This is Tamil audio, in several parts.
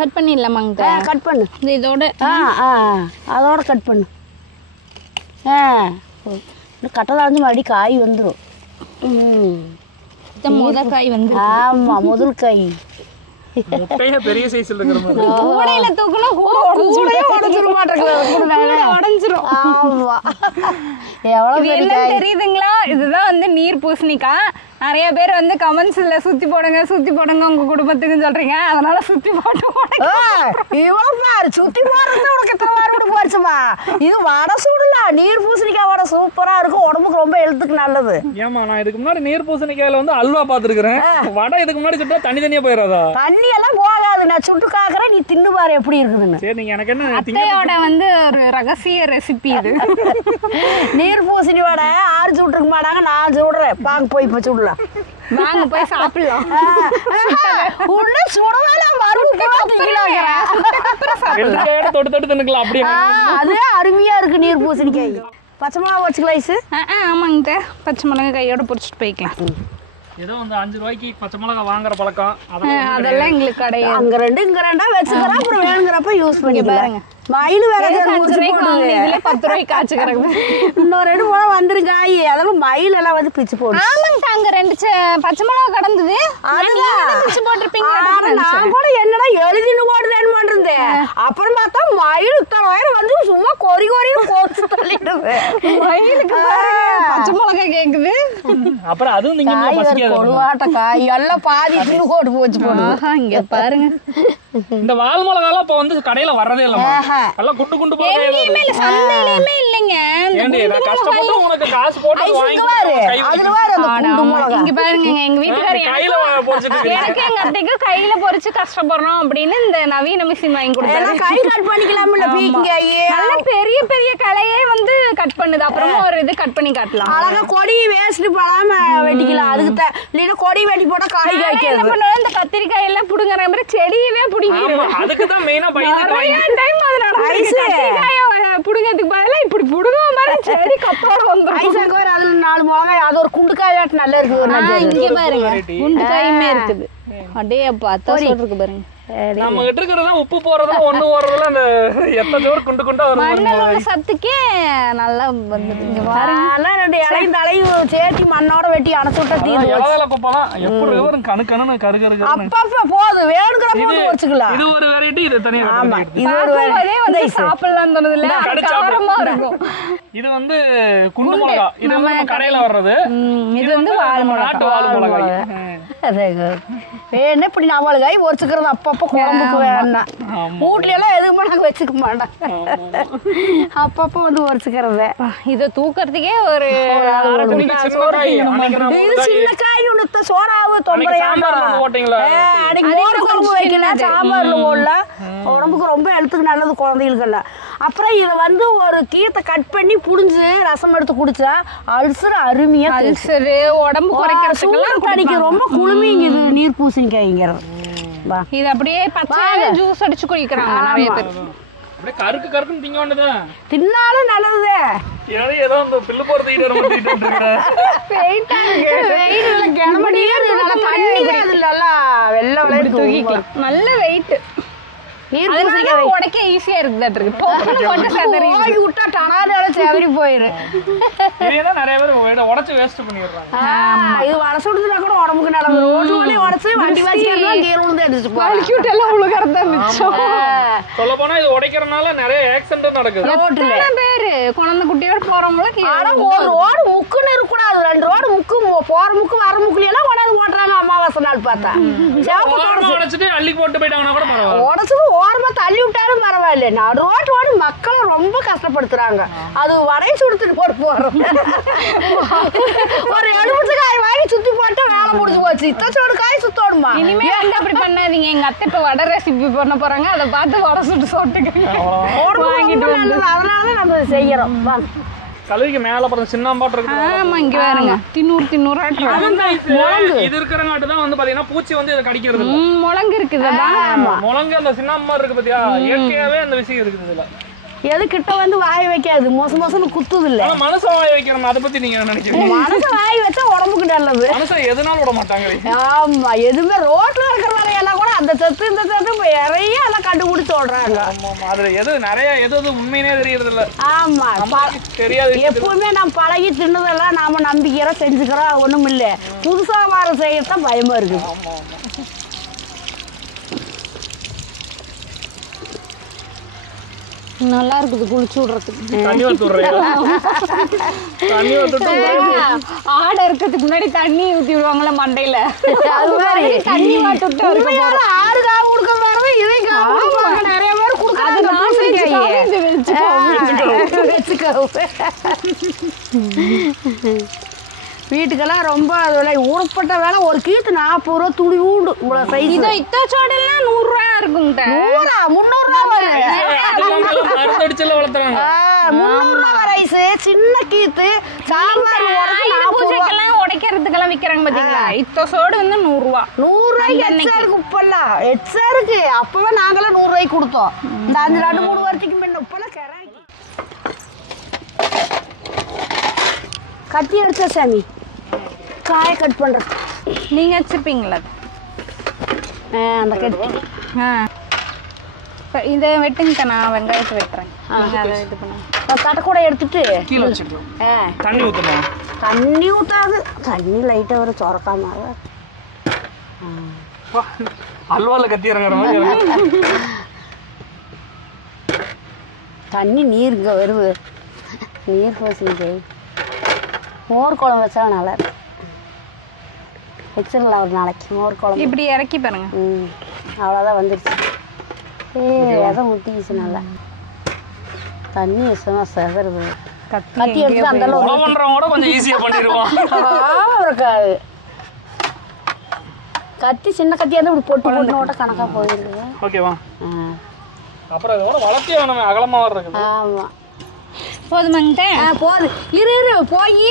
கட் பண்ணிடலாமாங்க? கட் பண்ணு. இதோட அதோட கட் பண்ணு. கட்டை அரைஞ்சி மறுபடியும் காய் வந்துடும். முதல் காய் வந்து ஆமாம், முதல் காய் பெரிய சைஸ்ல இருக்கிற மாதிரி கூடையில தூக்குனா உடஞ்சிரும் மாட்டேங்குது. உடஞ்சிரும். ஆமா, எவ்வளவு தெரியுதுங்களா? இதுதான் வந்து நீர் பூசணிக்காய். நிறைய பேர் வந்து கமெண்ட்ஸ்ல சுத்தி போடுங்க உங்க குடும்பத்துக்கு சொல்றீங்க. அதனால சுத்தி போட்டு இவ்வளவு பாரு, சுத்தி போடுறது உனக்கு எத்தனை வாரம் போச்சுமா. இது வடை சூடல, நீர் பூசணிக்காய் வடை சூப்பரா இருக்கும், உடம்புக்கு ரொம்ப ஹெல்த்துக்கு நல்லது. ஏமா நான் இதுக்கு முன்னாடி நீர் பூசணிக்காயில வந்து அல்வா பாத்துருக்கேன். வடை இதுக்கு முன்னாடி சுட்டா தனியா போயிடாதா? தண்ணி எல்லாம் போகாது, நான் சுட்டு காக்குறேன், நீ தின்னு பாரு எப்படி இருக்குதுன்னு. சரி, நீங்க எனக்கு என்ன அத்தையோட வந்து ஒரு ரகசிய ரெசிபி இது. நீர் பூசணி வடை ஆறு சுட்டுருக்க மாட்டாங்க, நான் சுடுறேன். பாங்க போய் இப்ப சுடலாம், வாங்க போய் சாப்பிடலாம். உள்ள சுடவால மறுபடியும் தொட்டு தின்னுக்கலாம் அப்படியே. அது அருமையா இருக்கு நீர் பூசணிக்காய். பச்சை மிளகா வச்சுக்கலாம். ஆமாங்க, பச்சை மிளகாய் கையோட பொரிச்சிட்டு போய்க்கலாம். ஏதோ வந்து 5 ரூபாய்க்கு பச்சை மிளகா வாங்குற பழக்கம் அதெல்லாம் எங்களுக்கு கிடையாது. அங்க ரெண்டு இங்க ரெண்டா வச்சுக்கிறோம், அப்புறம் வேணுங்கிறப்ப யூஸ் பண்ணி பாருங்க. மயில் வேற 10 ரூபாய்க்கு காய்ச்சி கிடக்குது. இன்னொரு 2 போல வந்துருங்க. அதெல்லாம் மயில் எல்லாம் வந்து பிச்சு போடு. ஆமாங்க, அங்க 2 பச்சை மிளகா கடந்தது, பிச்சு போட்டிருப்பீங்க. நான் கூட என்னடா எழுதினு போடுதேன்னு பண்றேன். அப்புறம் பார்த்தா மயில் இத்தனை வந்து சும்மா கொறி போட்டு தள்ளிடுது. மயிலுக்கு பச்சை மிளகா கேக்குது. அப்புறம் அதுவும் நீங்க காய் எல்லாம் பாதி தின்னு போட்டு போச்சு போடுங்க. இங்க பாருங்க, இந்த வால் மிளகாலாம் இப்ப வந்து கடையில வர்றதே இல்ல. எல்லாம் குண்டு குண்டு எங்கேயுமே இல்ல, சந்தையிலயுமே இல்லைங்க. கஷ்டப்பட்டு உனக்கு காசு போட்டு வாங்கி இங்க பாருங்க, எங்க வீட்டுக்காரர் எனக்கு எங்க அத்தைக்கு கையில பொரிச்சு கஷ்டப்படுறோம் அப்படின்னு இந்த நவீன மிஷின் வாங்கி கொடுத்தாரு. கை கட் பண்ணிக்கலாம்ல, நல்ல பெரிய பெரிய கலையே வந்து கட் பண்ணுது. அப்புறமா ஒரு இது கட் பண்ணி காட்டலாம். அழகா கொடி வேஸ்ட் பண்ணாம வெட்டிக்கலாம். அதுக்கு இல்லைன்னா கொடி வெட்டி போட்டா காய் காய்க்காது. என்ன பண்ணுவோம், இந்த கத்திரிக்காய் எல்லாம் புடுங்குற மாதிரி செடியவே புடிங்கிடுவோம். அதுக்கு தான் மெயினா டைம் அது நடந்துச்சு. கத்திரிக்காய புடுங்கிறதுக்கு பதிலா இப்படி புடுங்குற மாதிரி செடி கப்போட வந்து ஐசாக்கு வேற அதுல 4 மிளகாய், அது ஒரு குண்டு காயாட்டு நல்லா இருக்கு. இங்க பாருங்க, குண்டு காயுமே இருக்குது. அப்படியே பார்த்தா சொல்றதுக்கு பாருங்க. நம்ம கிட்ட இருக்கிறதா உப்பு போறதுல ஒண்ணு போறதுல அந்த எத்த ஜோர் குண்டு குண்டா வரும். மண்ணோட சத்துக்கே நல்லா வந்துது. இங்க பாருங்க, நல்லா 2 இலையும் தலையும் சேர்த்து மண்ணோட வெட்டி அணைச்சு விட்டா தீர்ந்து இலவேல கொப்பலாம் எப்படி வரும், கணு கணு கரு கரு கரு. அப்பப்ப போதும், வேணுங்கிற போது வச்சுக்கலாம். இது ஒரு வெரைட்டி, இது தனியா. ஆமா, இது ஒரு வெரைட்டி வந்து சாப்பிடலாம் தோணுதுல, காரமா இருக்கும். இது வந்து குண்டு மிளகா, இது நம்ம கடையில வர்றது. இது வந்து வால் மிளகா, நாட்டு வால் மிளகாய். வேணா இப்படி 4 காய் பொரிச்சுக்கிறது அப்பப்ப குழம்புக்கு வேணா. வீட்ல எல்லாம் எதுவுமே நாங்க வச்சுக்க மாட்டோம், அப்பப்ப வந்து பொரிச்சுக்கிறது. இதை தூக்கறதுக்கே ஒரு அரை துணி சோறு. இது சின்ன காய் உனத்த சோறாவு தொம்பரையாமா அன்னைக்கு மோர் குழம்பு வைக்கலாம், சாம்பார்ல போடலாம். உடம்புக்கு ரொம்ப ஹெல்த்துக்கு நல்லது குழந்தைகளுக்கெல்லாம். அப்புறம் இதை வந்து ஒரு கீத்தை கட் பண்ணி புடிஞ்சு ரசம் எடுத்து குடிச்சா அல்சர் அருமையா. அல்சரு உடம்பு குறைக்கிறதுக்கு கடிக்கு ரொம்ப குளுமைங்குது நீர் பூசணிக்காய்ங்கிறது. இது அப்படியே பச்சையாவே ஜூஸ் அடிச்சு குடிக்கிறாங்க நிறைய பேர். அப்படியே கருக்கு கருக்குன்னு திங்க வேண்டியதுதான், தின்னாலும் நல்லது. ஏதோ அந்த பில்லு போறது நல்ல வெயிட். நீர் உடைக்க ஈஸியா இருக்கு. விட்டா டனால செவரி போயிரு. நிறைய பேர் உடைச்சு வேஸ்ட் பண்ணிடுறாங்க. இது வடை சுடுதுனா கூட உடம்புக்கு நல்லது. ரோட்ல உடைச்சு வண்டி வாசிக்கலாம், கீழ விழுந்து அடிச்சு போறாங்க. எல்லாம் உழுகறதா மிச்சம். சொல்ல போனா இது உடைக்கிறனால நிறைய ஆக்சிடென்ட் நடக்குது. எத்தனை பேரு குழந்தை குட்டியோட போறவங்களுக்கு ஒரு ரோடு முக்குன்னு இருக்கக்கூடாது, 2 ரோடு முக்கு போற முக்கு வர முக்குல எல்லாம் கொண்டாந்து போட்டுறாங்க. அமாவாசை நாள் பார்த்தா உடைச்சிட்டு அள்ளி போட்டு போயிட்டாங்கன்னா கூட பரவாயில்ல, உடச்சு ஓரமா தள்ளி விட்டாலும் பரவாயில்ல. நடு ரோட்டோடு மக்களை ரொம்ப கஷ்டப்படுத்துறாங்க. அது வடை சுடுத்துட்டு போட்டு போறோம். ஒரு எலுமிச்சை காய் வாங்கி சுத்தி போட்டு வேலை முடிஞ்சு போச்சு. இத்தச்சோடு காய் சுத்தோடுமா. இனிமே வந்து அப்படி பண்ணாதீங்க. எங்க அத்தை இப்ப வடை ரெசிபி பண்ண போறாங்க, அதை பார்த்து வடை சுட்டு சாப்பிட்டுக்கோங்க. அதனாலதான் நம்ம செய்யறோம். கழுவிக்கு மேல அப்புறம் சின்னம்பாட்டு இருக்கு. ஆமா, இங்க பாருங்க, தின்னூறாட்டு இது இருக்கிறங்காட்டு தான் வந்து பாத்தீங்கன்னா பூச்சி வந்து இதை கடிக்கிறது. முழங்கு இருக்குது, முழங்கு அந்த சின்னம்மா இருக்கு பாத்தியா, இயற்கையாவே அந்த விஷயம் இருக்குது இதுல. எது கிட்ட வந்து வாய் வைக்காது, மோசம் குத்துது இல்ல. மனுஷன் வாய் வைக்கிறோம், அதை பத்தி நீங்க நினைக்கிறீங்க? மனுஷன் வாய் வச்சா உடம்புக்கு நல்லது. மனுஷன் எதுனாலும் விட மாட்டாங்க. ஆமா, எதுவுமே ரோட்ல இருக்கிற வரையெல்லாம் கூட அந்த சத்து இந்த சத்து நிறைய சொல்றாங்க. அதுல எது நிறைய எது உண்மையே தெரியறது இல்ல. ஆமா, தெரியாது. எப்பவுமே நம்ம பழகி தின்னதெல்லாம் நாம நம்பிக்கிறோம், செஞ்சுக்கிறோம், ஒண்ணும் இல்ல. புதுசா வர செய்யத்தான் பயமா இருக்குது. நல்லா இருக்குது குளிச்சு விடுறதுக்கு. தண்ணி ஆடை இருக்கிறதுக்கு முன்னாடி தண்ணி ஊத்தி விடுவாங்களா மண்டையில, அது மாதிரி தண்ணி வாட்டு ஆறு காவு கொடுக்க வரவே இதே காவு நிறைய பேர் வீட்டுக்கெல்லாம் ரொம்ப உருப்பட்ட வேலை. ஒரு கீத்து 40 ரூபா துணி ஊண்டு இவ்வளவு சைஸ். இதோ இத்தோடலாம் 100 ரூபா இருக்குங்க. 300 ரூபா வரும். 300 ரூபா ரைஸ் சின்ன கீத்து சாம்பார் பூஜைக்கெல்லாம் உடைக்கிறதுக்கெல்லாம் விக்கிறாங்க பாத்தீங்களா. இத்தோட வந்து 100 ரூபா. 100 ரூபாய்க்கு எக்ஸ்ட்ரா இருக்கு. இப்பெல்லாம் எக்ஸ்ட்ரா இருக்கு. அப்பவே நாங்களாம் 100 ரூபாய்க்கு கொடுத்தோம். இந்த 2-3 வருஷத்துக்கு முன்ன. இப்பெல்லாம் கராக்கி கத்தி எடுத்தா சாமி காய கட் பண்றேன். நீங்க வச்சிருப்பீங்களா அந்த கத்தி? இதை வெட்டுங்க, நான் வெங்காயத்தை வெட்டுறேன். அதை இது பண்ணுங்க. தட்டை கூட எடுத்துட்டு கீழே வச்சுக்கலாம். தண்ணி ஊற்றணும். தண்ணி ஊற்றாது, தண்ணி லைட்டாக வரும் சொரக்காம. அல்வாவில் கத்தி இறங்குற மாதிரி தண்ணி நீர் இங்கே வருது. நீர் பூசணிக்காய் மோர் குழம்பு வச்சா நல்லா இருக்கும். வச்சிடலாம் ஒரு நாளைக்கு மோர் குழம்பு. இப்படி இறக்கி பாருங்க. அவ்வளோதான் வந்துருச்சு. விதை ஊற்றிக்கிச்சு நல்லா. தண்ணி விஷமா செதறது. கத்தி எடுத்து அந்த அளவுக்கு கொஞ்சம் ஈஸியாக பண்ணிடுவோம். இருக்காது. கத்தி சின்ன கத்தியாக இருந்தால் இப்படி பொட்டு பொண்ணு ஓட்ட கணக்காக போயிருக்கு. ஓகேவா? அப்புறம் இதோட வளர்த்தியே வேணுமே, அகலமாக இருக்குது. ஆமாம், போதுமாங்க. போது. இரு போய்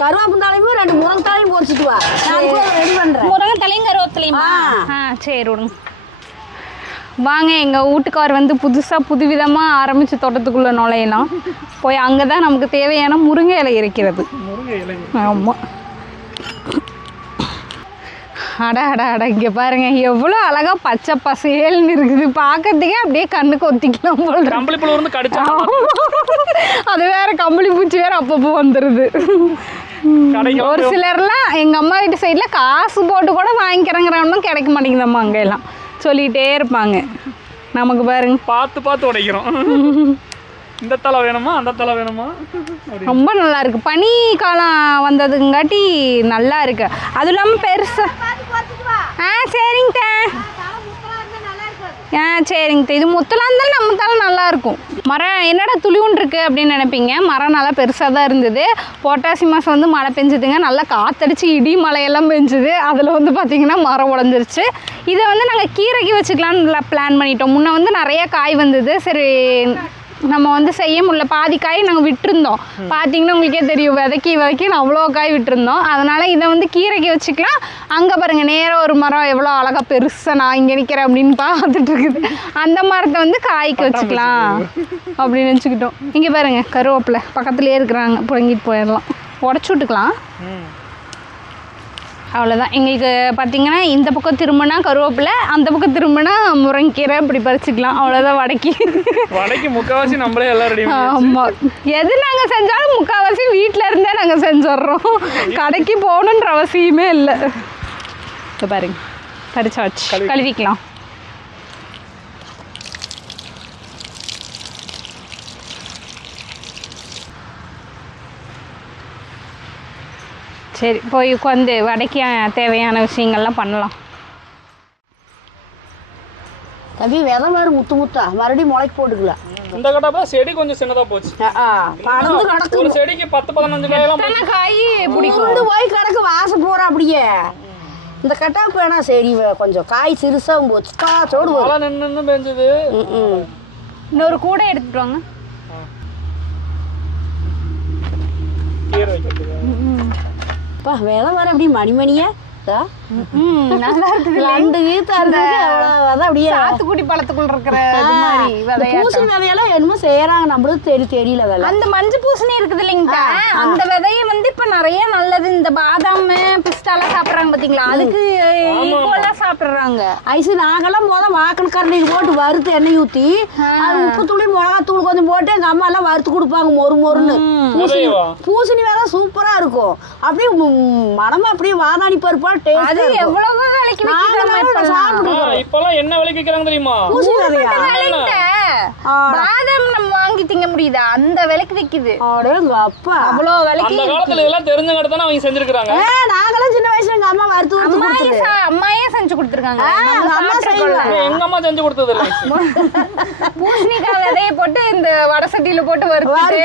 கருவாப்புந்தாலையும் 2 முருங்கைத்தாலையும் பொரிச்சிட்டு வா. ரெடி பண்ணுறேன். முருங்கைத்தாலையும் கருவேப்பிலையுமா? சரி விடுங்க. வாங்க, எங்கள் வீட்டுக்கார் வந்து புதுசாக புதுவிதமாக ஆரம்பித்து தோட்டத்துக்குள்ளே நுழையலாம். போய் அங்கே தான் நமக்கு தேவையான முருங்கை இலை இருக்கிறது. ஆமாம். அட இங்கே பாருங்க எவ்வளோ அழகா பச்சை பசேல்னு இருக்குது. பார்க்கறதுக்கே அப்படியே கண்ணுக்கு ஒத்திக்கலாம் போல. கம்பளி புழு வந்து கடிச்சா அது வேற, கம்பளி பூச்சி வேற அப்பப்போ வந்துடுது. ஒரு சிலர்லாம் எங்கள் அம்மா வீட்டு சைடில் காசு போட்டு கூட வாங்கிக்கிறங்கிறவனும் கிடைக்க மாட்டேங்குதம்மா. அங்கே எல்லாம் சொல்லிகிட்டே இருப்பாங்க. நமக்கு பாருங்க பார்த்து உடைக்கிறோம். இந்த தலை வேணுமா அந்த தலை வேணுமா. ரொம்ப நல்லா இருக்கு. பனி காலம் வந்ததுங்காட்டி நல்லா இருக்கு. அதுவும் இல்லாமல் பெருசா. சரிங்க. சரிங்க. இது முத்தலாம் இருந்தாலும் நம்ம தலை நல்லா இருக்கும். மரம் என்னடா துளிவுண்டு இருக்கு அப்படின்னு நினைப்பீங்க. மரம் நல்லா பெருசாக தான் இருந்தது. புரட்டாசி மாதம் வந்து மழை பெஞ்சுதுங்க. நல்லா காத்தடிச்சு இடி மழையெல்லாம் பெஞ்சுது. அதில் வந்து பார்த்திங்கன்னா மரம் உடஞ்சிருச்சு. இதை வந்து நாங்கள் கீரைக்கு வச்சுக்கலான்னு பிளான் பண்ணிட்டோம். முன்னே வந்து நிறைய காய் வந்தது. சரி நம்ம வந்து செய்ய முடியல. பாதி காய் நாங்கள் விட்டுருந்தோம். பார்த்தீங்கன்னா உங்களுக்கே தெரியும், விதைக்கி அவ்வளோ காய் விட்டுருந்தோம். அதனால் இதை வந்து கீரைக்கு வச்சுக்கலாம். அங்கே பாருங்கள், நேராக ஒரு மரம் எவ்வளோ அழகாக பெருசாக நான் இங்கே நிற்கிறேன் அப்படின்னு பார்த்துட்டு இருக்குது. அந்த மரத்தை வந்து காய்க்கு வச்சுக்கலாம் அப்படின்னு வச்சுக்கிட்டோம். இங்கே பாருங்கள், கருவேப்பிலை பக்கத்துலேயே இருக்கிறாங்க. புழங்கிட்டு போயிடலாம், உடச்சி விட்டுக்கலாம். அவ்வளோதான். எங்களுக்கு பார்த்தீங்கன்னா இந்த பக்கம் திரும்பினா கருவேப்பிலை, அந்த பக்கம் திரும்பினா முருங்கீரை, இப்படி பறிச்சுக்கலாம். அவ்வளோதான். வடக்கி முக்கால்வாசி நம்மளே எல்லாம் ரெடி. ஆமாம், எது நாங்கள் செஞ்சாலும் முக்கால்வாசி வீட்டில் இருந்தே நாங்கள் செஞ்சிட்றோம். கடைக்கு போகணுன்ற அவசியமே இல்லை. இப்போ பாருங்க, பறிச்சாச்சு, கழுவிக்கலாம். சரி, போய் உட்காந்து வடைக்கு தேவையான விஷயங்கள்லாம் பண்ணலாம். தம்பி விதை மாதிரி முத்தா மறுபடியும் முளைக்கு போட்டுக்கலாம். இந்த கட்டப்ப செடி கொஞ்சம் சின்னதா போச்சு. ஒரு செடிக்கு 10-15 காயெல்லாம் காய் பிடிக்கும். போய் கிடக்கு வாசம் போற. அப்படியே இந்த கட்டாவுக்கு வேணா செடி கொஞ்சம் காய் சிறுசாகவும் போச்சு. காச்சோடு நின்று பெஞ்சது. இன்னொரு கூடை எடுத்துட்டு வாங்க. விதை வர அப்படி மணிமணியா நல்லா இருக்குது. 2 ஈத்தா இருக்கு அவ்வளவு அப்படியே சாத்துக்குடி பழத்துக்குள்ள இருக்கிற இது மாதிரி விதையாட்டம். பூசணி விதையெல்லாம் என்னமோ செய்யறாங்க நம்மளுக்கு தெரியல வேலை. அந்த மஞ்சள் பூசணி இருக்குது இல்லைங்களா, அந்த விதைய வந்து இப்ப நிறைய நல்லது. இந்த பாதாம் பிஸ்தாலாம் சாப்பிடுறாங்க பாத்தீங்களா, அதுக்கு ஈக்குவலா சாப்பிடுறாங்க. ஐஸ் நாங்கெல்லாம் வாக்கல் கரண்டியில் போட்டு வறுத்து எண்ணெய் ஊத்தி அது உப்பு தூளி மிளகாத்தூள் கொஞ்சம் போட்டு எங்க அம்மா எல்லாம் வறுத்து கொடுப்பாங்க மொறு மொறுன்னு. பூசணி விதை சூப்பரா இருக்கும். அப்படியே மனமா அப்படியே வாதாணி பருப்பா டேஸ்ட். அது எவ்வளவு விலைக்கு விக்கிறாங்க இப்பலாம் என்ன விலைக்கு விக்கிறாங்க தெரியுமா? பூசணி விதையா? பாதாம் நம்ம வாங்கி திங்க முடியுதா, அந்த விலைக்கு விக்குது. அப்பா அவ்வளவு விலைக்கு. அந்த காலத்துல இதெல்லாம் தெரிஞ்சங்கட்ட தான அவங்க செஞ்சிருக்காங்க. நாங்களும் சின்ன வயசுல எங்க அம்மா வறுத்து அம்மாயே செஞ்சு கொடுத்துருக்காங்க. எங்க அம்மா செஞ்சு கொடுத்தது இல்ல. பூசணிக்காய் விதைய போட்டு இந்த வடை சட்டியில போட்டு வறுத்து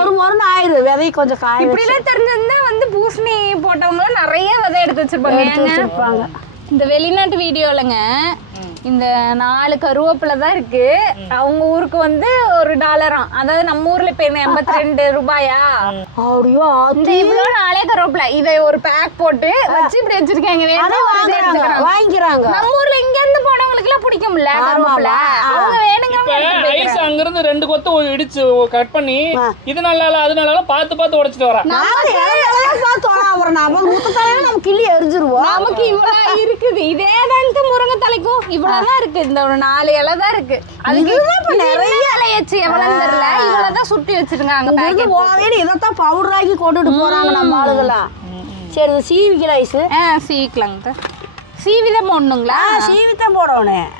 ஒரு மொறுன்னு ஆயிரு விதையை கொஞ்சம் காய. இப்படி எல்லாம் தெரிஞ்சிருந்தா வந்து பூசணி போட்டவங்க நிறைய விதை எடுத்து வச்சிருப்பாங்க. இந்த வெளிநாட்டு வீடியோலங்க இந்த 4 கருவேப்பிலை தான் இருக்கு. அவங்க ஊருக்கு வந்து $1, அதாவது நம்ம ஊர்ல இப்ப 82 ரூபாயா. அப்படியோ இவ்வளவு 4 கருவேப்பிலை இதை ஒரு பேக் போட்டு வச்சு இப்படி வச்சிருக்காங்க. வாங்கிக்கிறாங்க. நம்ம ஊர்ல இங்க இருந்து போனவங்களுக்கு எல்லாம் பிடிக்கும்ல கருவேப்பிலை, அவங்க வேணுங்க. ஐஸ் அங்க இருந்து 2 கொத்து இடிச்சு கட் பண்ணி இது நல்லா இல்ல அது நல்லா பார்த்து பார்த்து உடைச்சிட்டு வரேன். நம்ம கிள்ளி எரிஞ்சிருவோம். நமக்கு இவ்வளவு இருக்குது. இதேதான் முருங்கை தலைக்கும் இவ்வளவுதான் இருக்கு. இந்த ஒரு 4 இலை தான் இருக்கு. அதுக்கு நிறைய இலையச்சு எவ்வளவு தெரியல. இவ்வளவுதான் சுட்டி வச்சிருக்காங்க. இதைத்தான் பவுடர் ஆக்கி கொண்டுட்டு போறாங்க நம்ம ஆளுகளா. சரி சீவிக்கல ஐஸ். சீவிக்கலாங்க. சீவிதான் போடணுங்களா? சீவித்தான் போடணும்.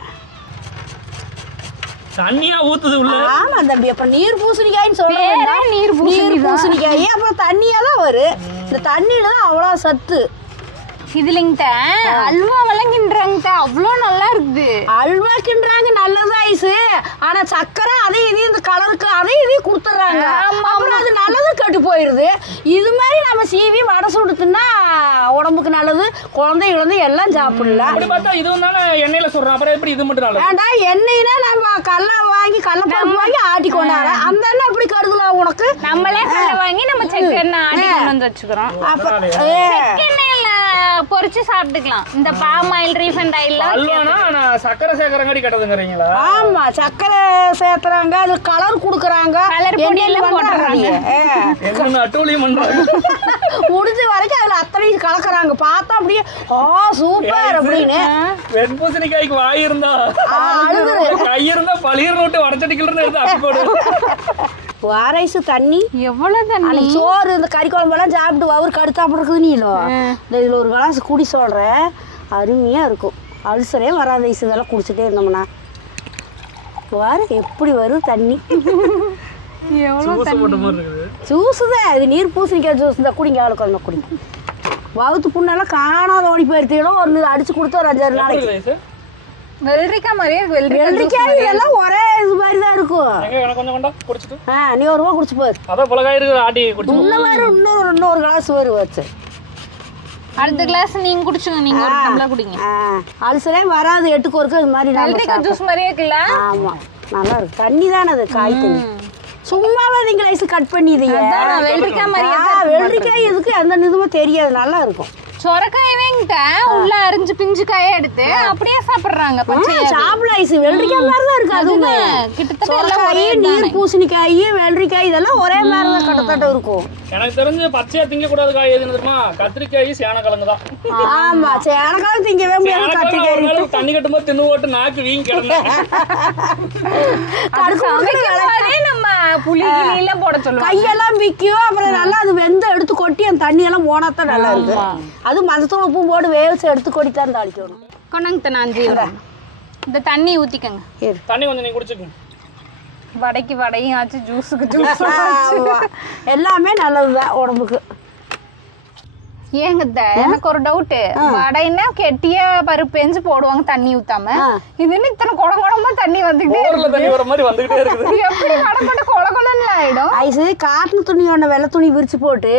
தண்ணியா ஊத்துது உள்ள. ஆமா தம்பி, அப்ப நீர் பூசணிக்காய்ன்னு சொல்றேன். நீர் பூசணிக்காய் அப்புறம் தண்ணியா தான் வரும். இந்த தண்ணியில தான் அவ்வளவு சத்து. இதுலங்க அல்வா வழங்கின்றாங்க. அவ்வளோ நல்லா இருக்குது. அல்வா கிண்டுறாங்க நல்லது ஐஸ். ஆனா சக்கரை அதே இது இந்த கலருக்கு அதே இதையும் கொடுத்துட்றாங்க. அப்புறம் அது நல்லது கெட்டு போயிருது. இது மாதிரி நம்ம சீவி வடை சுடுத்துனா உடம்புக்கு நல்லது. குழந்தைகள் வந்து எல்லாம் சாப்பிடலாம். அப்படி பார்த்தா இதுவும் தானே எண்ணெயில சொல்றோம். அப்புறம் எப்படி இது மட்டும் நல்லது? வேண்டாம், எண்ணெய்னா நம்ம கடலப்பருப்பு வாங்கி ஆட்டி கொண்டாட அந்த எண்ணெய் எப்படி கருதுலாம் உனக்கு? நம்மளே கடலை வாங்கி நம்ம செக்கெண்ணெய் ஆட்டி கொண்டு வந்து வச்சுக்கிறோம். செக்கெண்ணெயில பொரிச்சு சாப்பிட்டுக்கலாம். இந்த பாம் ஆயில் ரீஃபைண்ட் ஆயில் அல்வானா சக்கரை சேர்க்கறங்காடி கட்டதுங்கறீங்களா? ஆமா, சக்கரை சேர்த்துறாங்க, அது கலர் குடுக்குறாங்க, கலர் பொடி எல்லாம் போடுறாங்க. என்ன அட்டூழியம் பண்றாங்க. முடிஞ்ச வரைக்கும் அதுல அத்தனை கலக்குறாங்க. பார்த்தா அப்படியே சூப்பர் அப்படின்னு. வெண்பூசணிக்காய்க்கு வாய் இருந்தா கை இருந்தா பளிர் நோட்டு வடச்சட்டிக்கிட்டு எடுத்து அப்படி போடு. வாரைசு தண்ணி எவ்வளவு தண்ணி. சோறு இந்த கறி குழம்பெல்லாம் சாப்பிட்டு அவரு கடுத்தாப்பு இருக்குது. நீலோ இந்த இதுல ஒரு கிளாஸ் குடி சொல்றேன், அருமையா இருக்கும். அல்சரே வராத ஐஸ். இதெல்லாம் குடிச்சிட்டே இருந்தோம்னா வாரு எப்படி வரும் தண்ணி. ஜூஸ் தான் இது, நீர் பூசணிக்காய் ஜூஸ் தான். குடிங்க, ஆளுக்கு வந்து குடிங்க. வவுத்து புண்ணெல்லாம் காணாத ஓடி போயிருத்தீங்களோ ஒரு அடிச்சு கொடுத்தா ஒரு 5-6 நாளைக்கு. வெள்ளரிக்காய் மாதிரியே வெள்ளரிக்காய் இதெல்லாம் ஒரே இது மாதிரி தான் இருக்கும். நீ ஒரு ரூபா குடிச்சு போயிரு. இன்னொரு கிளாஸ் வரும் வச்சு. அடுத்த கிளாஸ் நீங்க குடிச்சுங்க. நீங்க ஒரு டம்ளர் குடிங்க. அல்சரே வராது. 8க்கு ஒருக்க இது மாதிரி வெள்ளரிக்காய் ஜூஸ் மாதிரியே இருக்குல்ல? ஆமா, நல்லா இருக்கு. தண்ணி தானே அது, காய் தண்ணி. சும்மாவே நீங்க ஐஸ் கட் பண்ணிடுங்க. வெள்ளரிக்காய் மாதிரியே. வெள்ளரிக்காய் எதுக்கு அந்த இதுவும் தெரியாது, நல்லா இருக்கும். சொரக்காயவேங்கிட்ட உள்ள அரிஞ்சு பிஞ்சு காய எடுத்து அப்படியே சாப்பிடுறாங்க. சாப்பிட ஐஸ் வெள்ளரிக்காய் மாதிரி தான் இருக்கு. அதுவுமே கிட்டத்தட்ட நீர் பூசணிக்காய் வெள்ளரிக்காய் இதெல்லாம் ஒரே மாதிரி தான் கிட்டத்தட்ட இருக்கும். எனக்கு தெரிஞ்சு பச்சையா திங்க கூடாது காய் எதுன்னு தெரியுமா? கத்திரிக்காய் சேனக்கிழங்கு தான். ஆமா, சேனக்கிழங்கு திங்கவே முடியாது. கத்திரிக்காய் தண்ணி கட்டும்போது தின்னு போட்டு நாக்கு வீங்கி கிடந்தேன். நம்ம புளி எல்லாம் போட சொல்லுவோம். கையெல்லாம் விற்கும். அப்புறம் நல்லா அது வெந்து எடுத்து கொட்டி அந்த தண்ணி எல்லாம் போனாதான் நல்லா இருக்கு. அது மஞ்சத்தூள் உப்பு போட்டு வேவிச்சு எடுத்து கொடித்தான் தாளிக்கணும். கொண்டாங்க நான் இந்த தண்ணி ஊத்திக்கங்க. தண்ணி கொஞ்சம் நீங்க குடிச்சுக்கங்க. வடைக்கு வடையும் ஆச்சு, ஜூஸுக்கு ஜூஸ். எல்லாமே நல்லதுதான் உடம்புக்கு. ஏங்க எனக்கு ஒரு டவுட். வடைன்னா கெட்டிய பருப்பு பெஞ்சு போடுவாங்க தண்ணி ஊத்தாம. இது என்ன இத்தனை குடங்குடமா தண்ணி வந்துகிட்டே இருக்கு? எப்படி வடை போட்டு கொலகொலன்னு ஆயிடும்? ஐஸ் காட்டன் துணி ஒண்ணு வெள்ளை துணி விரிச்சு போட்டு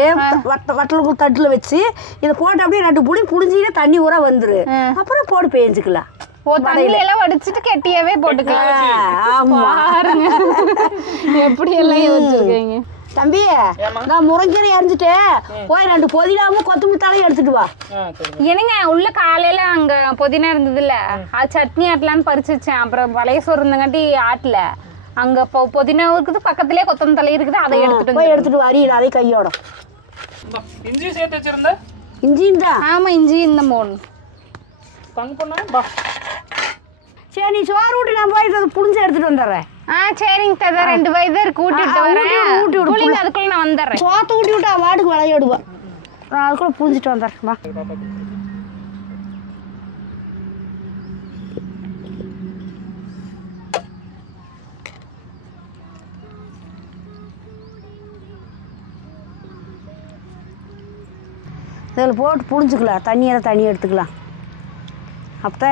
வட்டலுக்கு தட்டுல வச்சு இதை போட்டு அப்படியே 2 புடி புடிஞ்சிட்டு தண்ணி ஊரா வந்துரு. அப்புறம் போட்டு பேஞ்சுக்கலாம். தண்ணி எல்லாம் வடிச்சிட்டு கெட்டியாவே போட்டுக்கலாம். ஆமா, எப்படி எல்லாம் யோசிச்சிருக்கீங்க. தம்பி நான் முருங்கீரை அரிஞ்சிட்டு போய் 2 புதினாவும் கொத்தமல்லி தலையும் எடுத்துட்டு வா. என்னங்க உள்ள காலையில அங்க புதினா இருந்ததுல்ல அது சட்னி ஆட்டலான்னு பறிச்சு வச்சேன். அப்புறம் பழைய சோறு இருந்தங்காட்டி ஆட்டல. அங்க புதினா இருக்குது, பக்கத்துலயே கொத்தமல்லி தலை இருக்குது, அதை எடுத்துட்டு போய் எடுத்துட்டு வரையில அதை கையோட. இஞ்சி சேர்த்து வச்சிருந்த இஞ்சியும் தான். ஆமா இஞ்சி இந்த 3 தங்க பண்ணா. சரி நீ சோறு ஊட்டி நான் போய் அதை புளிஞ்சு எடுத்துட்டு வந்துடுறேன். சரிங்க தாத்தா 2 வயது இருக்கு ஊட்டிட்டு வரேன். ஊட்டி விடு புளிங்க அதுக்குள்ள நான் வந்துடுறேன். சோத்தை ஊட்டி விட்டு வாட்டுக்கு விளையாடுவேன். நான் அதுக்குள்ள புளிஞ்சிட்டு வந்துடுறேன். இதில் போட்டு புளிஞ்சிக்கலாம், தண்ணியெல்லாம் தண்ணி எடுத்துக்கலாம். அப்போ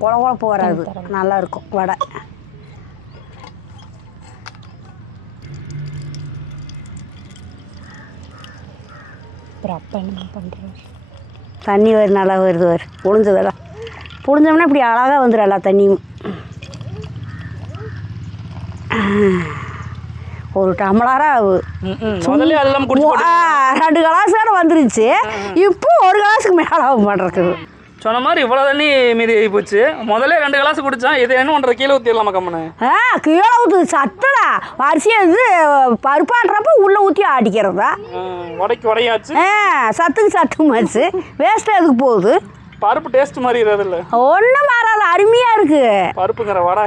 குழ குழப்பு வராது, நல்லாயிருக்கும் வடை. அப்புறம் அப்பா என்ன பண்ணுறேன், தண்ணி வரும், நல்லா வருது வரும். புளிஞ்சதெல்லாம் புளிஞ்சோம்னா இப்படி அழகாக வந்துடும் எல்லா தண்ணியும். ஒரு டம்ளராக 2 கிளாஸோட வந்துருச்சு. இப்போ 1 கிளாஸுக்கு மேலே ஆக மாட்டேங்குது. சொன்ன மாதிரி இவ்வளோ தண்ணி மீதி ஆகி போச்சு. முதல்ல 2 கிளாஸ் குடித்தான். இது என்ன பண்ணுற, கீழே ஊற்றிடலாமா கம்மனு? கீழே ஊற்றுது சத்தடா. அரிசியாக இது பருப்பாடுறப்ப உள்ளே ஊற்றி ஆடிக்கிறதா. உடையாச்சு. சத்துக்கு சத்துமாச்சு. வேஸ்ட்டாக எதுக்கு போகுது? பருப்பு டேஸ்ட் மாதிரி இல்லை. ஒன்றும் மாறாது, அருமையாக இருக்குது. பருப்புங்கிற வடை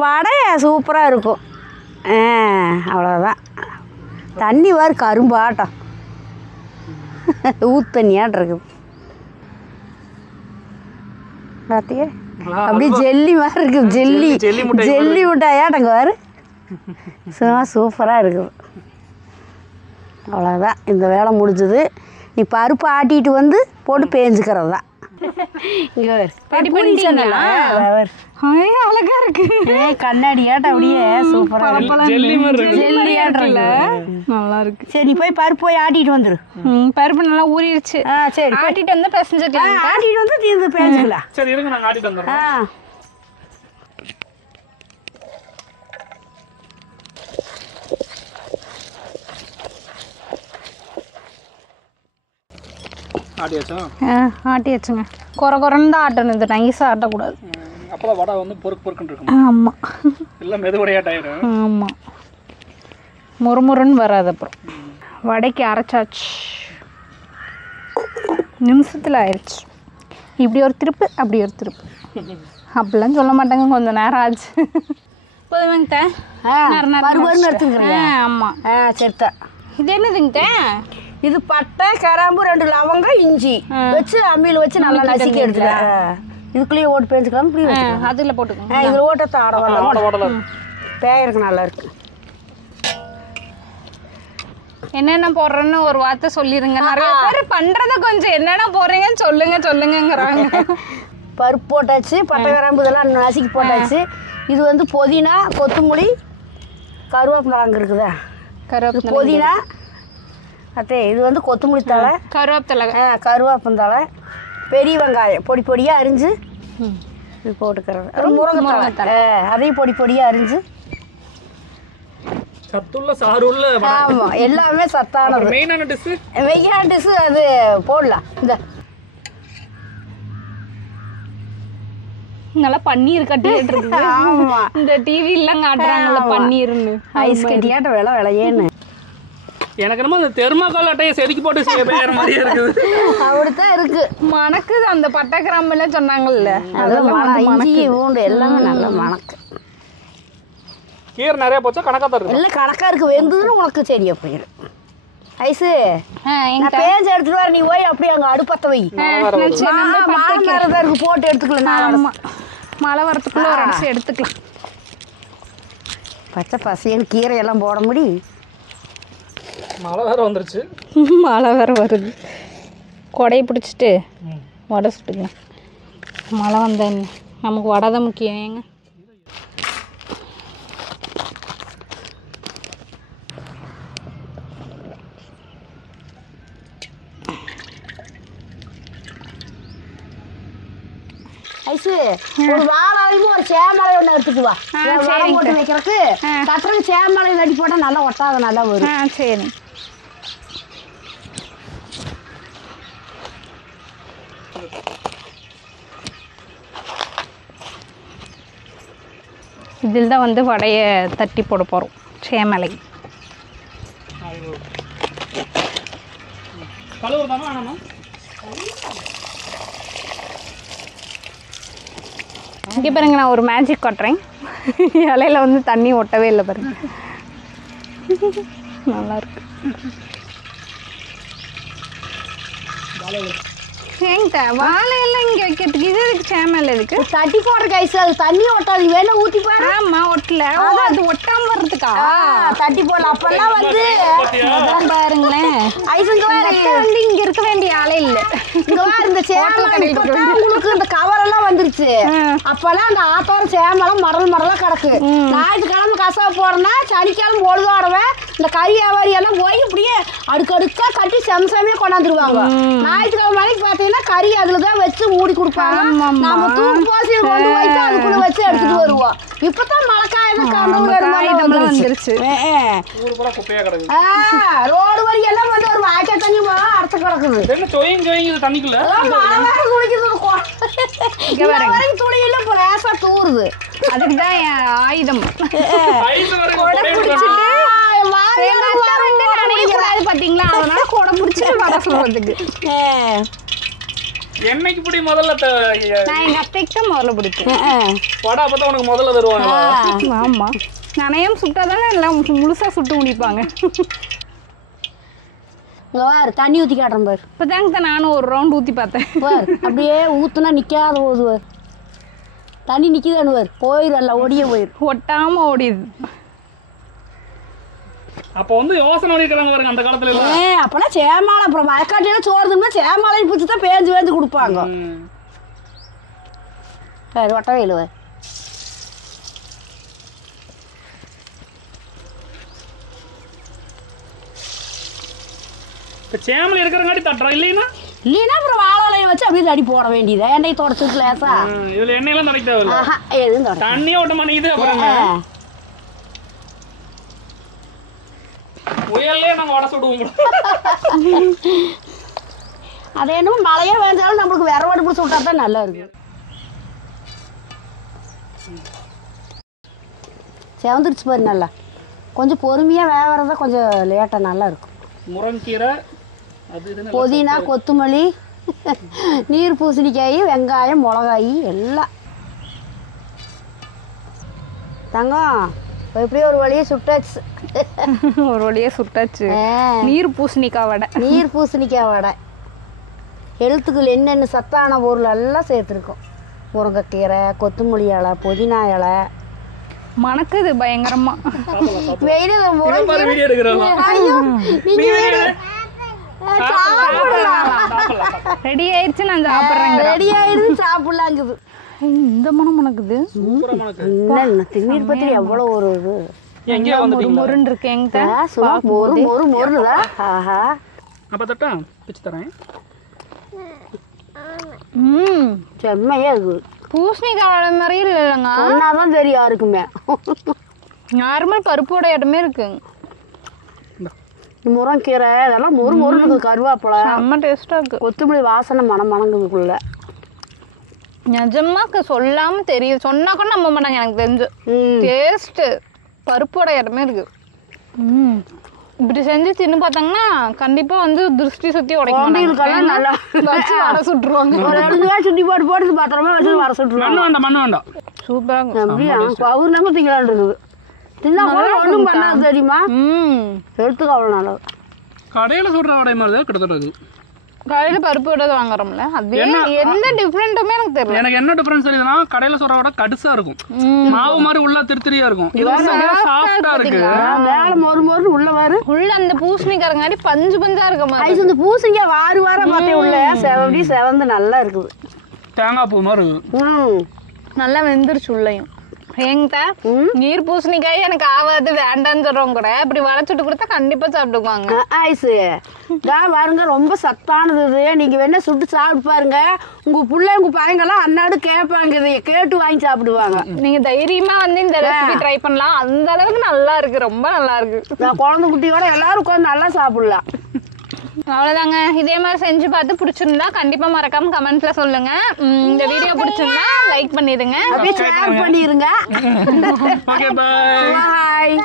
வடை சூப்பராக இருக்கும். அவ்வளோதான். தண்ணி வர கரும்பாட்டம் ஊத்தண்ணியாட்ட இருக்குது. பார்த்தியே அப்படியே ஜெல்லி மாதிரி இருக்குது. ஜெல்லி மிட்டாயாட்டங்க வரு. சும்மா சூப்பராக இருக்குது. அவ்வளோதான், இந்த வேலை முடிஞ்சது. நீ பருப்பு ஆட்டிட்டு வந்து போட்டு பேஞ்சுக்கிறது தான். இங்கே அழகா இருக்கு. கண்ணாடியாட்ட அப்படியே சூப்பரா ஜெல்லியாட்டல நல்லா இருக்கு. சரி நீ போய் பருப்பு போய் ஆட்டிட்டு வந்துரு. பருப்பு நல்லா ஊறிடுச்சு. சரி ஆட்டிட்டு வந்து பிசைஞ்சிடலாம். ஆட்டிட்டு வந்து தீர்ந்து பேஞ்சுக்கலாம். சரி இருங்க, நாங்கள் ஆட்டிட்டு வந்துடுறோம். ஆட்டி வச்சுங்க. குறன்னு தான் ஆட்டணும், இது நைஸாக ஆட்டக்கூடாது. அப்போ வடை வந்து பொறுக்குன்னு இருக்கும். ஆமாம், எல்லாம் மெதுவடையாட்டாயிரும். ஆமாம், முறுமுறுன்னு வராது. அப்புறம் வடைக்கு அரைச்சாச்சு, நிமிஷத்தில் ஆயிடுச்சு. இப்படி ஒரு திருப்பு, அப்படி ஒரு திருப்பு. அப்படிலாம் சொல்ல மாட்டாங்க, கொஞ்சம் நேரம் ஆச்சு. போதுமாங்க எடுத்துக்கிறேன். ஆமாம் சரித்தா. இது என்னதுங்க? இது பட்டை, கிராம்பு, 2 லவங்கம், இஞ்சி வச்சு அம்மியில் வச்சு நல்லா நசுக்கி எடுத்துக்கலாம். இதுக்குள்ளேயே ஓட்டு பேஞ்சுக்கலாம். இப்படி அதில் போட்டுக்கோங்க. இதில் ஓட்டத்தை ஆடலாம். பேயருக்கு நல்லா இருக்கு. என்னென்ன போடுறேன்னு ஒரு வார்த்தை சொல்லிடுங்க. நிறைய பேர் பண்ணுறத கொஞ்சம் என்னென்ன போடுறீங்கன்னு சொல்லுங்கிறாங்க. பருப்பு போட்டாச்சு, பட்டை கிராம்பு இதெல்லாம் நசுக்கி போட்டாச்சு. இது வந்து புதினா, கொத்தமல்லி, கருவேப்பிலை அங்கே இருக்குதா, கருவேப்பிலை, புதினா. அத்தே இது வந்து கொத்தமல்லி தழை, கருவேப்பிலை, கருவேப்பந்தழை, பெரிய வெங்காயம் பொடி பொடியாக அரிஞ்சு இது போட்டுக்கிறது. முருங்கை தழை அதையும் பொடி பொடியாக அரிஞ்சு. சத்துள்ள சாருள்ள. ஆமாம், எல்லாமே சத்தானது. மெயினான டிஷ்ஷு அது போடலாம். நல்லா பன்னீர் கட்டிட்டு இருக்கு. ஆமா, இந்த டிவிலாம் காட்டுறாங்கல்ல பன்னீர்னு, ஐஸ் கட்டியாட்ட விலையேன்னு. எனக்கு என்னமோ அந்த தெர்மாக்கால் அட்டையை செதுக்கி போட்டு செய்யற மாதிரியே இருக்குது. அப்படித்தான் இருக்கு. மணக்குது. அந்த பட்டை கிராம்பெல்லாம் சொன்னாங்கல்ல, அதெல்லாம் இஞ்சி பூண்டு எல்லாமே நல்லா மணக்கு. கீரை நிறைய போச்சா கணக்காக தான் இருக்கு. எல்லாம் கணக்காக இருக்குது. வெந்ததுன்னு உனக்கு சரியா போயிடும். ஐஸு நான் பேஞ்சு எடுத்துட்டு வர, நீ போய் அப்படியே அங்கே அடுப்பத்த வை. மரதற்கு போட்டு எடுத்துக்கலாம். ஆமாம், மழை வரத்துக்குள்ள ஒரு அரிசி எடுத்துக்கலாம். பச்சை பசையன்னு கீரை எல்லாம் போட முடியும். மழை வேறு வந்துருச்சு. மழை வேறு வருது. கொடையை பிடிச்சிட்டு வடை சுட்டுக்கலாம். மழை வந்தா என்ன, நமக்கு வடை தான் முக்கியம். ஏங்க ஐசு ஒரு வாழையும் ஒரு சேமலை ஒன்று எடுத்துட்டு வா வரம் போட்டு வைக்கிறதுக்கு கட்டுறதுக்கு சேமலை நடி போட்டால் நல்லா ஒட்டாத நல்லா வரும் சரி இதில் தான் வந்து வடையை தட்டி போட போகிறோம் சேமலை இங்கே பாருங்க நான் ஒரு மேஜிக் காட்டுறேன் இலையில வந்து தண்ணி ஒட்டவே இல்லை பாருங்க நல்லா இருக்கு ஏங்க வாழை எல்லாம் இங்கே வைக்கிறதுக்கு இது எதுக்கு சேமல் எதுக்கு தட்டி போடுற ஐசு அது தண்ணி ஒட்டாது வேணா ஊற்றி பாரு ஆமா ஒட்டல அது ஒட்டாம வர்றதுக்கா தட்டி போடல அப்பெல்லாம் வந்து பாருங்களேன் ஐசுங்க வந்து இங்க இருக்க வேண்டிய ஆளே இல்ல இங்க இந்த சேமல் உங்களுக்கு இந்த கவர் எல்லாம் வந்துருச்சு அப்பெல்லாம் அந்த ஆத்தோட சேமலம் மரலா கிடக்கு ஞாயிற்றுக்கிழமை கசா போறேன்னா சனிக்கிழமை பொழுதோடவேன் இந்த கறி வியாபாரி எல்லாம் போய் இப்படியே அடுக்கடுக்கா கட்டி செமசமே கொண்டாந்துருவாங்க ஞாயிற்றுக்கிழமை மணிக்கு பார்த்தீங்கன்னா கறி அதுலதான் வச்சு மூடி கொடுப்பாங்க நம்ம தூக்கு போசி கொண்டு போயிட்டு அதுக்குள்ள வச்சு எடுத்துட்டு வருவோம் இப்பதான் மழைக்காயம் வந்துருச்சு ரோடு வரி எல்லாம் வந்து ஒரு வாய்க்கா தண்ணி அடுத்து கிடக்குது தண்ணிக்குள்ள துணி எல்லாம் இப்ப ரேசா தூருது அதுக்குதான் என் ஆயுதம் பாத்தீங்களா அதனால கூட பிடிச்சிட்டு வர சொல்றதுக்கு என்னைக்கு பிடி முதல்ல நான் எங்க அத்தைக்கு தான் முதல்ல பிடிக்கும் வடை அப்பதான் உனக்கு முதல்ல தருவாங்க ஆமா நனையம் சுட்டாதானே எல்லாம் முழுசா சுட்டு முடிப்பாங்க தண்ணி ஊத்தி காட்டுறேன் பாரு இப்பதாங்க நானும் ஒரு ரவுண்ட் ஊத்தி பார்த்தேன் பார் அப்படியே ஊத்துனா நிக்காத போதுவார் தண்ணி நிக்குதானுவார் போயிரு ஒடிய போயிரு ஒட்டாம ஓடிது அப்ப வந்து யோசனை பண்ணிருக்காங்க பாருங்க அந்த காலத்துல அப்பெல்லாம் சேமாலை அப்புறம் மயக்காட்டியெல்லாம் சோறுதுன்னா சேமாலை பிடிச்சி தான் பேஞ்சு கொடுப்பாங்க சரி ஒட்டவே இல்லைவ இப்ப சேமலை இருக்கிறங்காட்டி தட்டுறோம் இல்லைன்னா அப்புறம் வாழை வச்சு அப்படியே அடி போட வேண்டியது எண்ணெய் தொடச்சிட்டு லேசா இதுல எண்ணெயெல்லாம் தடை தேவை எதுவும் தண்ணியே ஓட்ட மாட்டேங்குது அப்புறம் உயல்லே நம்ம வடை சுடுவோம் அது என்னமோ மழையே வேண்டாலும் நம்மளுக்கு வேற அடுப்பு சுட்டா தான் நல்லா இருக்கு செவந்துருச்சு பாரு நல்லா கொஞ்சம் பொறுமையா வேவறதா கொஞ்சம் லேட்டா நல்லா இருக்கும் முருங்கீரை புதினா கொத்தமல்லி நீர் பூசணிக்காய் வெங்காயம் மிளகாய் எல்லாம் தங்கம் எப்படியோ ஒரு வழியே சுட்டாச்சு ஒரு வழியே சுட்டாச்சு நீர் பூசணிக்காய் வடை எழுத்துக்கள் என்னென்ன சத்தான பொருள் எல்லாம் சேர்த்துருக்கோம் முருங்கைக்கீரை கொத்தமல்லி இலை புதினா இலை மணக்குது பயங்கரமா ரெடி ஆயிடுச்சு நான் சாப்பிட்றேன் ரெடி ஆயிடுச்சு சாப்பிடலாங்குது இந்த மனம் மணக்குது திண்ணீர் பத்தி எவ்வளவு ஒரு இது முருன்னு இருக்கு எங்க அப்ப தட்டா பிச்சு தரேன் செம்மையா இருக்கு பூசணிக்காய் மாதிரி இல்லைங்க சொன்னாதான் தெரியும் யாருக்குமே நார்மல் பருப்போட இடமே இருக்கு முருங்கீரை இதெல்லாம் மொறு இருக்குது கருவேப்பிலை செம்ம டேஸ்டா இருக்கு கொத்தமல்லி வாசனை மணங்குதுக்குள்ள நிஜமா சொல்லாம தெரியும் சொன்னா கூட நம்ப மாட்டாங்க எனக்கு தெரிஞ்சு டேஸ்ட் பருப்போட இடமே இருக்கு இப்படி செஞ்சு தின்னு பார்த்தாங்கன்னா கண்டிப்பா வந்து திருஷ்டி சுத்தி உடைக்கணும் நல்லா வர சுட்டுருவாங்க சுட்டி போட்டு பத்திரமா வச்சு வர சுட்டுருவாங்க மண்ணு வேண்டாம் சூப்பரா அவர் நம்ம திங்களான் இருக்குது தின்னா கூட ஒன்றும் பண்ணாது தெரியுமா எடுத்துக்க அவ்வளோ நல்லது கடையில் சுடுற வடை மாதிரி தான் கிட்டத்தட்ட கடையில் பருப்பு விட வாங்குறோம்ல அது எந்த டிஃப்ரெண்ட்டுமே எனக்கு தெரியல எனக்கு என்ன டிஃபரன்ஸ் தெரியுதுன்னா கடையில் சொல்ற விட கடுசா இருக்கும் மாவு மாதிரி உள்ள திருத்திரியா இருக்கும் இது சாஃப்டா இருக்கு மேல மொறு உள்ள வாரு உள்ள அந்த பூசணிக்காரங்காடி பஞ்சு பஞ்சா இருக்க மாதிரி இந்த பூசணிக்காய் வார பார்த்தே உள்ள செவந்து நல்லா இருக்குது தேங்காய் பூ மாதிரி நல்லா வெந்துருச்சு உள்ளயும் ஏங்கத்தா நீர் பூசணிக்காய் எனக்கு ஆகாது வேண்டான்னு சொல்றவங்க கூட இப்படி வளைச்சுட்டு கொடுத்தா கண்டிப்பா சாப்பிட்டுக்குவாங்க. ஐஸு தான் பாருங்க ரொம்ப சத்தானது இது. நீங்க வேணா சுட்டு சாப்பிட்டு பாருங்க. உங்க பிள்ளை உங்க பையங்கெல்லாம் அன்னாடு கேட்பாங்க, இதை கேட்டு வாங்கி சாப்பிடுவாங்க. நீங்க தைரியமா வந்து இந்த ரெசிபி ட்ரை பண்ணலாம். அந்த அளவுக்கு நல்லா இருக்கு, ரொம்ப நல்லா இருக்கு. குழந்தை குட்டியோட எல்லாரும் உட்காந்து நல்லா சாப்பிடலாம். அவ்வளவுதாங்க. இதே மாதிரி செஞ்சு பார்த்து பிடிச்சிருந்தா கண்டிப்பா மறக்காம கமெண்ட்ல சொல்லுங்க. இந்த வீடியோ பிடிச்சிருந்தா லைக் பண்ணிடுங்க, அப்படியே ஷேர் பண்ணிருங்க. Okay bye. பாய்.